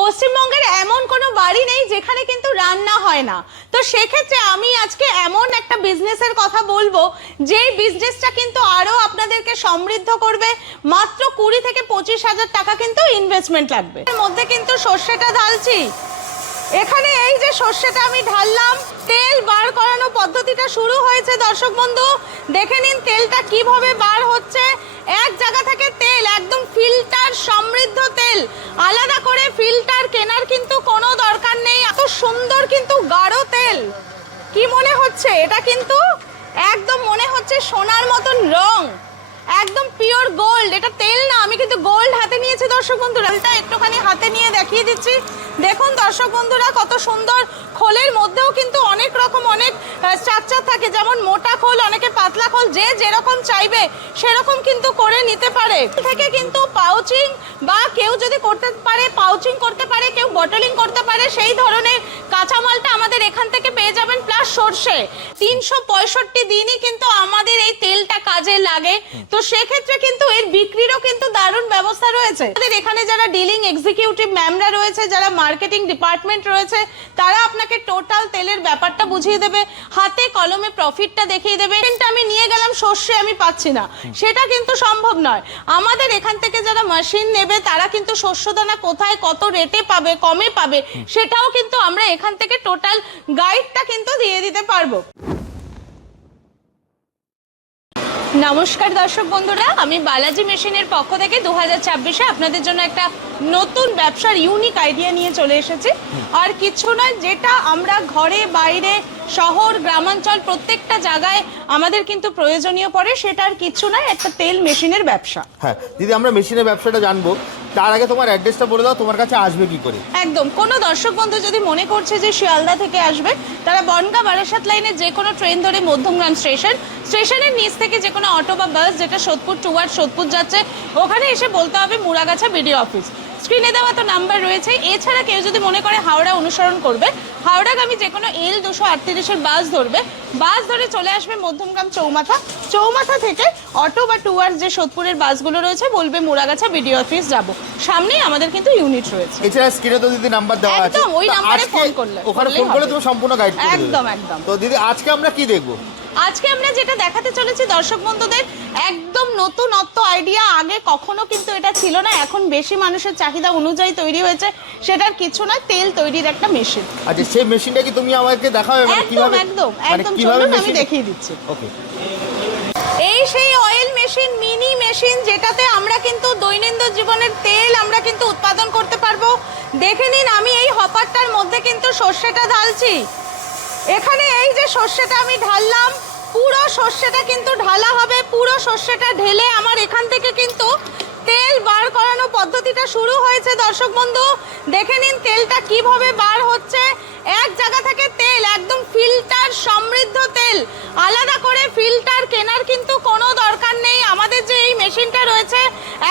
পশ্চিমবঙ্গের এমন কোনো বাড়ি নেই যেখানে কিন্তু রান্না হয় না। তো সেক্ষেত্রে আমি আজকে এমন একটা বিজনেসের কথা বলবো যেই বিজনেসটা কিন্তু আরো আপনাদেরকে সমৃদ্ধ করবে। মাত্র 20 থেকে 25,000 টাকা কিন্তু ইনভেস্টমেন্ট লাগবে। এর মধ্যে কিন্তু সর্ষেটা ঢালছি। এখানে এই যে সর্ষেটা আমি ঢাললাম, তেল বার করানো পদ্ধতিটা শুরু হয়েছে। দর্শক বন্ধু দেখে নিন তেলটা কিভাবে বার হচ্ছে। এক জায়গা থেকে তেল একদম ফিল্টার সমৃদ্ধ তেল, আলাদা করে ফিল্টার কেনার কিন্তু কোনো দরকার নেই। এত সুন্দর কিন্তু গাঢ় তেল, কি মনে হচ্ছে? এটা কিন্তু একদম মনে হচ্ছে সোনার মতন রং, একদম পিওর গোল্ড। এটা তেল না, আমি কিন্তু গোল্ড হাতে নিয়েছি। দর্শক বন্ধুরা এটা একটুখানি হাতে নিয়ে দেখিয়ে দিচ্ছি। দেখুন দর্শক বন্ধুরা কত সুন্দর। খোলের মধ্যেও কিন্তু অনেক রকম অনেক স্ট্রাকচার থাকে, যেমন মোটা খোল, অনেকে পাতলা খোল, যে যেরকম চাইবে সেরকম কিন্তু করে নিতে পারে। থেকে কিন্তু পাউচিং বা কেউ যদি করতে পারে পাউচিং করতে পারে, কেউ বটলিং করতে পারে, সেই ধরনের কাঁচামালটা আমাদের এখান থেকে পেয়ে যাবেন। প্লাস সর্ষে 365 দিনই কিন্তু আমাদের এই তেলটা কাজে লাগে। তো সেক্ষেত্রে কিন্তু এর বিক্রিরও কিন্তু দারুণ ব্যবস্থা রয়েছে। আমাদের এখানে যারা ডিলিং এক্সিকিউটিভ ম্যামরা রয়েছে, যারা মার্কেটিং ডিপার্টমেন্ট রয়েছে, তারা আপনাকে টোটাল তেলের ব্যাপারটা বুঝিয়ে দেবে, হাতে কলমে প্রফিটটা দেখিয়ে দেবে। আমি নিয়ে গেলাম সর্ষে আমি পাচ্ছি না, সেটা কিন্তু সম্ভব নয়। আমাদের এখান থেকে যারা মেশিন নেবে তারা কিন্তু শস্যদানা কোথায় কত রেটে পাবে, কমে পাবে, সেটাও কিন্তু আমরা এখান থেকে টোটাল গাইডটা কিন্তু দিয়ে দিতে পারবো। নমস্কার দর্শক বন্ধুরা, আমি বালাজি মেশিনের পক্ষ থেকে 2026-এ আপনাদের জন্য একটা নতুন ব্যবসার ইউনিক আইডিয়া নিয়ে চলে এসেছি। আর কিছু নয়, যেটা আমরা ঘরে বাইরে শহর গ্রামাঞ্চল প্রত্যেকটা জায়গায় আমাদের কিন্তু প্রয়োজনীয় পড়ে, সেটা আর কিছু নয়, একটা তেল মেশিনের ব্যবসা। হ্যাঁ দিদি, আমরা মেশিনের ব্যবসাটা জানবো, তার আগে তোমার অ্যাড্রেসটা বলে দাও, তোমার কাছে আসবে কি করে? একদম, কোনো দর্শক বন্ধু যদি মনে করছে যে শিয়ালদা থেকে আসবে, তারা বনগাঁ বারাসাত লাইনে যে কোনো ট্রেন ধরে মধ্যমগ্রাম স্টেশনের নিচ থেকে যে কোনো অটো বা বাস যেটা সোদপুর টুয়ার্ড সোদপুর যাচ্ছে, ওখানে এসে বলতে হবে মুড়াগাছা বিডিও অফিস। স্ক্রিনে দেওয়া তো নাম্বার রয়েছে। এছাড়া কেউ যদি মনে করে হাওড়া অনুসরণ করবে, হাওড়াগামী যে কোনো L238-এর বাস ধরবে, বাস ধরে চলে আসবে মধ্যমগ্রাম চৌমাথা থেকে অটো বা টুয়ার যে সোদপুরের বাসগুলো রয়েছে বলবে মুড়াগাছা বিডিও অফিস যাব। সামনেই আমাদের কিন্তু ইউনিট রয়েছে। এছাড়া স্ক্রিনে তো দিদি নাম্বার দেওয়া আছে, একদম ওই নাম্বারে ফোন করলে, ওখানে ফোন করলে তুমি সম্পূর্ণ গাইড করে দেবে। একদম। তো দিদি আজকে আমরা কি দেখবো? আজকে আমরা যেটা দেখাতে চলেছি দর্শক বন্ধুদের, একদম নতুনত্ব আইডিয়া। আগে কখনো কিন্তু এটা ছিল না, এখন বেশি মানুষের চাহিদা অনুযায়ী তৈরি হয়েছে। সেটার কিছু নয়, তেল তৈরির একটা মেশিন। আচ্ছা, সেই মেশিনটা কি তুমি আমাকে দেখাবে? একদম চলুন আমি দেখিয়ে দিচ্ছি। ওকে, এই সেই অয়েল মেশিন, মিনি মেশিন, যেটাতে আমরা কিন্তু দৈনন্দিন জীবনের তেল আমরা কিন্তু উৎপাদন করতে পারবো। দেখে নিন, আমি এই হপারটার মধ্যে কিন্তু সর্ষেটা ঢালছি। এখানে এই যে সর্ষেটা আমি ঢাললাম, পুরো সর্ষেটা কিন্তু ঢালা হবে। পুরো সর্ষেটা ঢেলে আমার এখান থেকে কিন্তু তেল বার করানো পদ্ধতিটা শুরু হয়েছে। দর্শক বন্ধু দেখে নিন তেলটা কিভাবে বার হচ্ছে। এক জায়গা থেকে তেল একদম ফিল্টার সমৃদ্ধ তেল, আলাদা করে ফিল্টার কেনার কিন্তু কোনো দরকার নেই। আমাদের যে এই মেশিনটা রয়েছে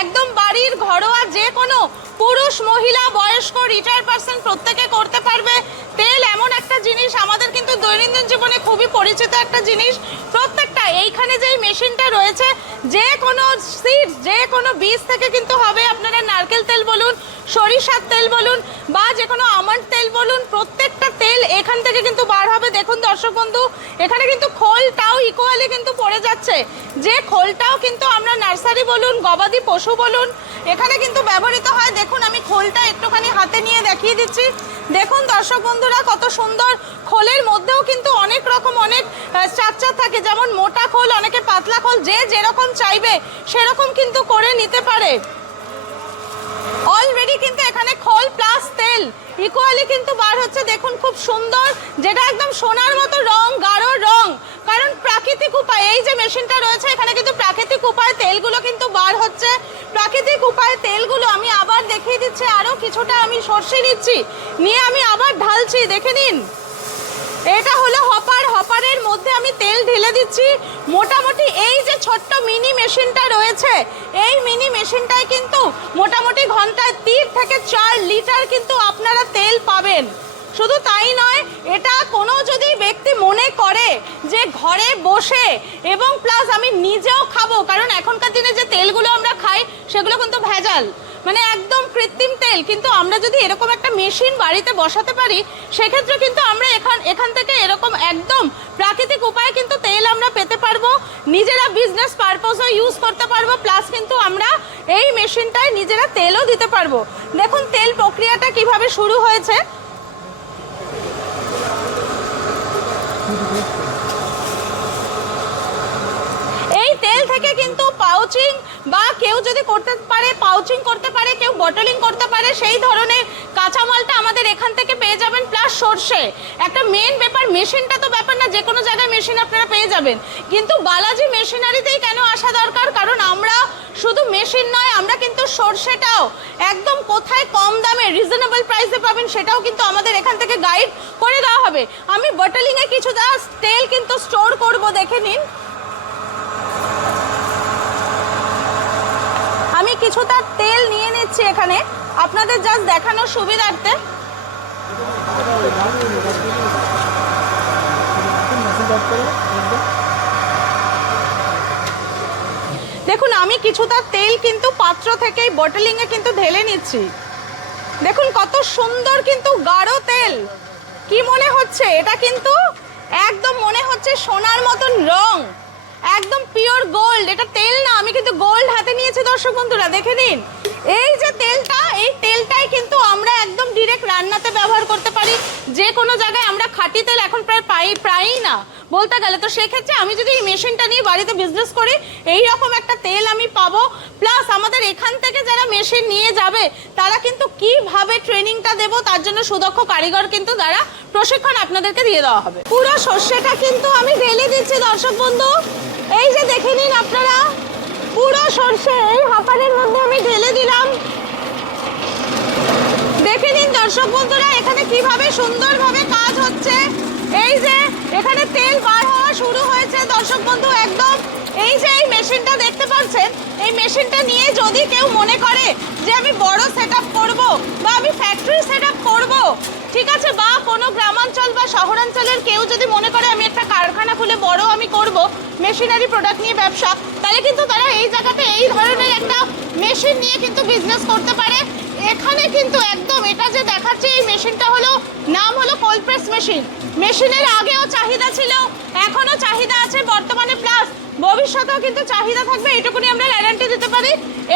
একদম বাড়ির ঘরোয়া যে কোনো পুরুষ মহিলা বয়স্ক রিটায়ার্ড পারসন প্রত্যেকে করতে পারবে। তেল এমন একটা জিনিস আমাদের কিন্তু দৈনন্দিন জীবনে খুবই পরিচিত একটা জিনিস। প্রত্যেকটা এইখানে যে মেশিনটা রয়েছে, যে কোনো সিড যে কোনো বীজ থেকে কিন্তু হবে। আপনারা নারকেল তেল বলুন, সরিষার তেল বলুন, বা যে কোনো আমন্ড তেল বলুন, প্রত্যেকটা তেল এখান থেকে কিন্তু বার হবে। দেখুন দর্শক বন্ধু, এখানে কিন্তু খোলটাও ইকুয়ালি কিন্তু পড়ে যাচ্ছে। যে খোলটাও কিন্তু আমরা নার্সারি বলুন, গবাদি পশু বলুন, এখানে কিন্তু ব্যবহৃত হয়। দেখুন আমি খোলটা একটুখানি হাতে নিয়ে দেখিয়ে দিচ্ছি। দেখুন দর্শক বন্ধুরা কত সুন্দর। খোলের মধ্যেও কিন্তু অনেক রকম অনেক স্ট্রাকচার থাকে, যেমন মোটা খোল, অনেকে পাতলা খোল, যে যেরকম চাইবে সেরকম কিন্তু করে নিতে পারে। অলরেডি কিন্তু এখানে খোল প্লাস তেল ইকুয়ালি কিন্তু বার হচ্ছে। দেখুন খুব সুন্দর, যেটা একদম সোনার মতো রং, গাঢ় রং। কারণ প্রাকৃতিক উপায়, এই যে মেশিনটা রয়েছে এখানে কিন্তু প্রাকৃতিক উপায়ে তেলগুলো কিন্তু বার হচ্ছে। প্রাকৃতিক উপায়ে তেলগুলো আমি আবার দেখিয়ে দিচ্ছি। আরো কিছুটা আমি সর্ষে নিচ্ছি, নিয়ে আমি আবার ঢালছি। দেখে নিন, এটা হলো হপার। হপারের মধ্যে আমি তেল ঢেলে দিচ্ছি। মোটামুটি এই যে ছোট্ট মিনি মেশিনটা রয়েছে, এই মিনি মেশিনটায় কিন্তু মোটামুটি ঘন্টায় 3 থেকে 4 লিটার কিন্তু আপনারা তেল পাবেন। শুধু তাই নয়, এটা কোনো যদি ব্যক্তি মনে করে যে ঘরে বসে এবং প্লাস আমি নিজেও খাবো, কারণ এখনকার দিনে যে তেলগুলো আমরা খাই সেগুলো কিন্তু ভেজাল। মানে একদম কৃত্রিম তেল, কিন্তু আমরা যদি এরকম একটা মেশিন বাড়িতে বসাতে পারি সেক্ষেত্রে কিন্তু আমরা এখান থেকে এরকম একদম প্রাকৃতিক উপায়ে কিন্তু তেল আমরা পেতে পারবো, নিজেরা বিজনেস পারপসও ইউজ করতে পারবো, প্লাস কিন্তু আমরা এই মেশিনটায় নিজেরা তেলও দিতে পারবো। দেখুন তেল প্রক্রিয়াটা কিভাবে শুরু হয়েছে। এই তেল থেকে কিন্তু পাউচিং বা কেউ যদি করতে পারে, পাউচিং করতে পারে, কেউ বটলিং করতে পারে, সেই ধরনের কাঁচামালটা আমাদের এখান থেকে পেয়ে যাবেন। প্লাস সর্ষে একটা মেন ব্যাপার, মেশিনটা তো ব্যাপার না, যে কোনো জায়গায় মেশিন আপনারা পেয়ে যাবেন, কিন্তু বালাজি মেশিনারিতেই কেন আসা দরকার, কারণ আমরা শুধু মেশিন নয়, আমরা কিন্তু সর্ষেটাও একদম কোথায় কম দামে রিজনেবল প্রাইসে পাবেন সেটাও কিন্তু আমাদের এখান থেকে গাইড করে দেওয়া হবে। আমি বটলিংয়ে কিছুটা তেল কিন্তু স্টোর করব, দেখে নিন। আমি কিছুটা তেল নিয়ে নিচ্ছি এখানে আপনাদের জাস্ট দেখানোর সুবিধার্থে। দেখুন আমি কিছুটা তেল কিন্তু পাত্র থেকেই বটলিং এ কিন্তু ঢেলে নিচ্ছি। দেখুন কত সুন্দর কিন্তু গাঢ় তেল, কি মনে হচ্ছে এটা কিন্তু একদম মনে হচ্ছে সোনার মতন রং, একদম পিওর গোল্ড। এটা তেল না, আমি কিন্তু গোল্ড হাতে নিয়েছি দর্শক বন্ধুরা, দেখে নিন। এই যে তেলটা, এই তেলটাই কিন্তু আমরা একদম ডিরেক্ট রান্নাতে ব্যবহার করতে পারি, যে কোনো জায়গায় আমরা খাঁটি তেল এখন প্রায়ই না বলতে গেলে। তো সেক্ষেত্রে আমি যদি এই মেশিনটা নিয়ে বাড়িতে বিজনেস করি, এই রকম একটা তেল আমি পাবো। প্লাস আমাদের এখান থেকে যারা মেশিন নিয়ে যাবে তারা কিন্তু কিভাবে ট্রেনিংটা দেবো তার জন্য সুদক্ষ কারিগর কিন্তু তারা প্রশিক্ষণ আপনাদেরকে দিয়ে দেওয়া হবে। পুরো সর্ষেটা কিন্তু আমি ঢেলে দিচ্ছি দর্শক বন্ধু, এই যে দেখে নিন আপনারা, পুরো সর্ষে এই হাঁপানের মধ্যে আমি ঢেলে দিলাম। দেখে নিন দর্শক বন্ধুরা এখানে কিভাবে সুন্দরভাবে কাজ হচ্ছে। এই যে এখানে তেল বার হওয়া শুরু হয়েছে দর্শক বন্ধু একদম। এই যে এই মেশিনটা দেখতে পাচ্ছেন, এই মেশিনটা নিয়ে যদি কেউ মনে করে যে আমি বড় সেটআপ করব বা আমি ফ্যাক্টরি সেটআপ করব, ঠিক আছে, বা কোনো গ্রামাঞ্চল বা শহরাঞ্চলের কেউ যদি মনে করে আমি একটা কারখানা খুলে বড় আমি করব মেশিনারি প্রোডাক্ট নিয়ে ব্যবসা, তাহলে কিন্তু তারা এই জায়গাতে এই ধরনের একটা মেশিন নিয়ে কিন্তু বিজনেস করতে পারে। এখানে কিন্তু একদম এটা যে দেখাচ্ছে এই মেশিনটা হলো, নাম হলো কোল্ড প্রেস মেশিন। মেশিনের আগেও চাহিদা ছিল, এখনো চাহিদা আছে বর্তমানে, প্লাস ভবিষ্যতেও কিন্তু চাহিদা থাকবে, এটুকুনি আমরা গ্যারান্টি দিতে পারি।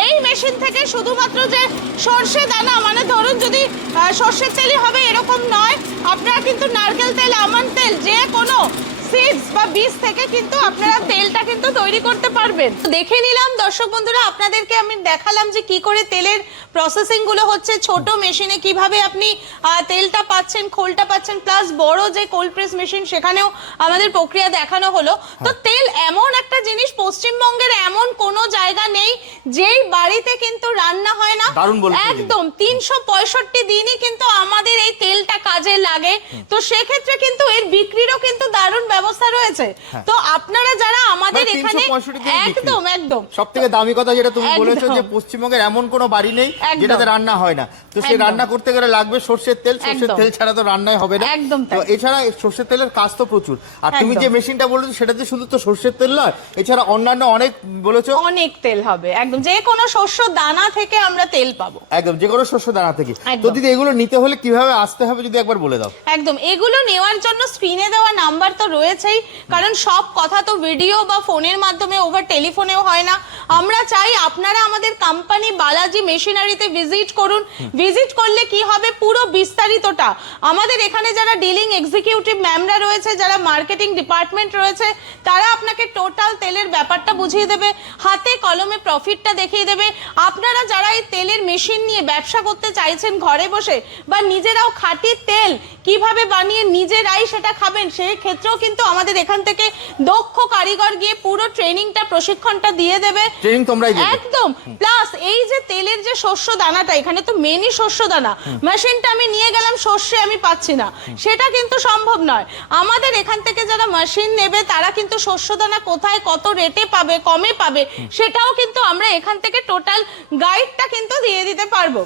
এই মেশিন থেকে শুধুমাত্র যে সর্ষে দানা, মানে ধরুন যদি সর্ষের তেলই হবে এরকম নয়, আপনারা কিন্তু নারকেল তেল, আমন্ড তেল, যে কোনো সিডস বা বীজ থেকে কিন্তু আপনারা তেলটা কিন্তু তৈরি করতে পারবেন। দেখে নিলাম দর্শক বন্ধুরা, আপনাদেরকে আমি দেখালাম যে কি করে তেলের প্রসেসিং গুলো হচ্ছে, ছোট মেশিনে কিভাবে আপনি তেলটা পাচ্ছেন, খোলটা পাচ্ছেন, প্লাস বড় যে কোল্ড প্রেস মেশিন সেখানেও আমাদের প্রক্রিয়া দেখানো হলো। তো তেল এমন একটা জিনিস, পশ্চিমবঙ্গের এমন কোনো জায়গা নেই যেই বাড়িতে কিন্তু রান্না হয় না, একদম 365 দিনই কিন্তু আমাদের এই তেলটা কাজে লাগে। তো সেক্ষেত্রে কিন্তু এর বিক্রিরও কিন্তু দারুণ ব্যবস্থা রয়েছে। তো আপনারা যারা আমাদের এখানে একদম সবথেকে দামি কথা যেটা তুমি বলেছো যে পশ্চিমবঙ্গের এমন কোনো বাড়ি নেই যেটাতে রান্না হয় না, তো সেই রান্না করতে গেলে লাগবে সর্ষের তেল, সর্ষের তেল ছাড়া তো রান্নাই হবে না। তো এছাড়া সর্ষের তেলের কাজ তো প্রচুর, আর তুমি যে মেশিনটা বলেছো সেটাতে শুধু তো সর্ষের তেল নয়, এছাড়া অন্যান্য অনেক বলেছো অনেক তেল হবে, একদম যে কোনো শস্য দানা থেকে আমরা তেল পাবো, একদম যে কোনো শস্য দানা থেকে। তো দিদি এগুলো নিতে হলে কিভাবে আসতে হবে যদি একবার বলে দাও। একদম এগুলো নেওয়ার জন্য স্ক্রিনে দেওয়া নাম্বার তো রয়েছেই, কারণ সব কথা তো ভিডিও বা ফোনের মাধ্যমে ওভার টেলিফোনেও হয় না। আমরা চাই আপনারা আমাদের কোম্পানি বালাজি মেশিনারিতে ভিজিট করুন। ভিজিট করলে কি হবে, পুরো বিস্তারিতটা আমাদের এখানে যারা ডিলিং এক্সিকিউটিভ ম্যামরা রয়েছে, যারা মার্কেটিং ডিপার্টমেন্ট রয়েছে, তারা আপনাকে টোটাল তেলের ব্যাপারটা বুঝিয়ে দেবে, হাতে কলমে প্রফিটটা দেখিয়ে দেবে। আপনারা যারা এই তেলের মেশিন নিয়ে ব্যবসা করতে চাইছেন ঘরে বসে, বা নিজেরাও খাঁটি তেল কিভাবে বানিয়ে নিজেরাই সেটা খাবেন, সেই ক্ষেত্রেও কিন্তু আমাদের এখান থেকে দক্ষ কারিগর গিয়ে পুরো ট্রেনিংটা, প্রশিক্ষণটা দিয়ে দেবে, ট্রেনিং তোমরাই দেবে একদম। প্লাস এই যে তেলের যে শস্য দানাটা, এখানে তো মেনই শস্য দানা, মেশিনটা আমি নিয়ে গেলাম শস্যে আমি পাচ্ছি না, সেটা কিন্তু সম্ভব নয়। আমাদের এখান থেকে যারা মেশিন নেবে তারা কিন্তু শস্য দানা কোথায় কত রেটে পাবে, কমে পাবে, সেটাও কিন্তু আমরা এখান থেকে টোটাল গাইডটা কিন্তু দিয়ে দিতে পারবো।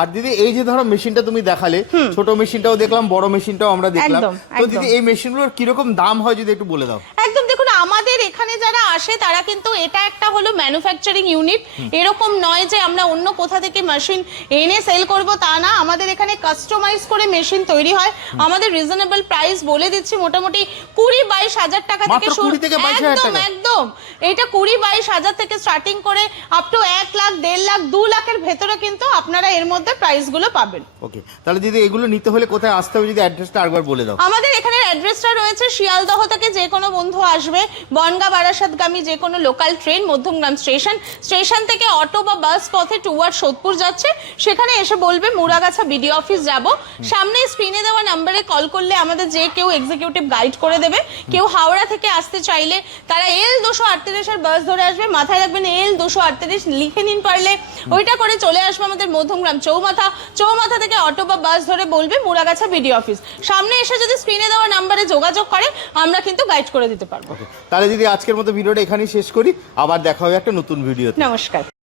আর দিদি এই যে ধরো মেশিনটা তুমি দেখালে, ছোট মেশিনটাও দেখলাম, বড় মেশিনটাও আমরা দেখলাম, তো দিদি এই মেশিনগুলোর কিরকম দাম হয় যদি একটু বলে দাও। একদম, দেখুন আমাদের এখানে যারা আসে তারা কিন্তু এটা একটা হলো ম্যানুফ্যাকচারিং ইউনিট, এরকম নয় যে আমরা অন্য কোথা থেকে মেশিন এনে সেল করব, তা না। আমাদের এখানে কাস্টমাইজ করে মেশিন তৈরি হয়। আমাদের রিজনেবল প্রাইস বলে দিচ্ছি, মোটামুটি 20-22 হাজার টাকা থেকে শুরু। একদম একদম, এটা 20-22 হাজার থেকে স্টার্টিং করে আপ টু 1 লাখ, 1.5 লাখ, 2 লাখের ভেতরে কিন্তু আপনারা এর মধ্যে প্রাইস গুলো পাবেন। ওকে, তাহলে দিদি এগুলো নিতে হলে কোথায় আসতে হবে যদি অ্যাড্রেসটা আরেকবার বলে দাও। আমাদের এখানে অ্যাড্রেসটা রয়েছে শিয়ালদহ থেকে যে কোনো বন্ধু আসবে, বনগাঁ বারাসাতগামী যে কোনো লোকাল ট্রেন মধ্যমগ্রাম স্টেশন থেকে অটো বা বাস পথে টুয়ার্ড সোদপুর যাচ্ছে, সেখানে এসে বলবে মুরাগাছা বিডিও অফিস যাব। সামনে স্ক্রিনে দেওয়া নম্বরে কল করলে আমাদের যে কেউ এক্সিকিউটিভ গাইড করে দেবে। কেউ হাওড়া থেকে আসতে চাইলে তারা L238 এর বাস ধরে আসবে। মাথায় রাখবেন L238 লিখে নিন পারলে, ওইটা করে চলে আসবে আমাদের মধ্যমগ্রাম চৌমাথা থেকে অটো বা বাস ধরে বলবে মুরাগাছা বিডিও অফিস। সামনে এসে যদি স্ক্রিনে দেওয়া নম্বরে যোগাযোগ করে আমরা কিন্তু গাইড করে দিতে পারবো। তাহলে দিদি আজকের মতো ভিডিওটা এখানেই শেষ করি, আবার দেখা হবে একটা নতুন ভিডিও। নমস্কার।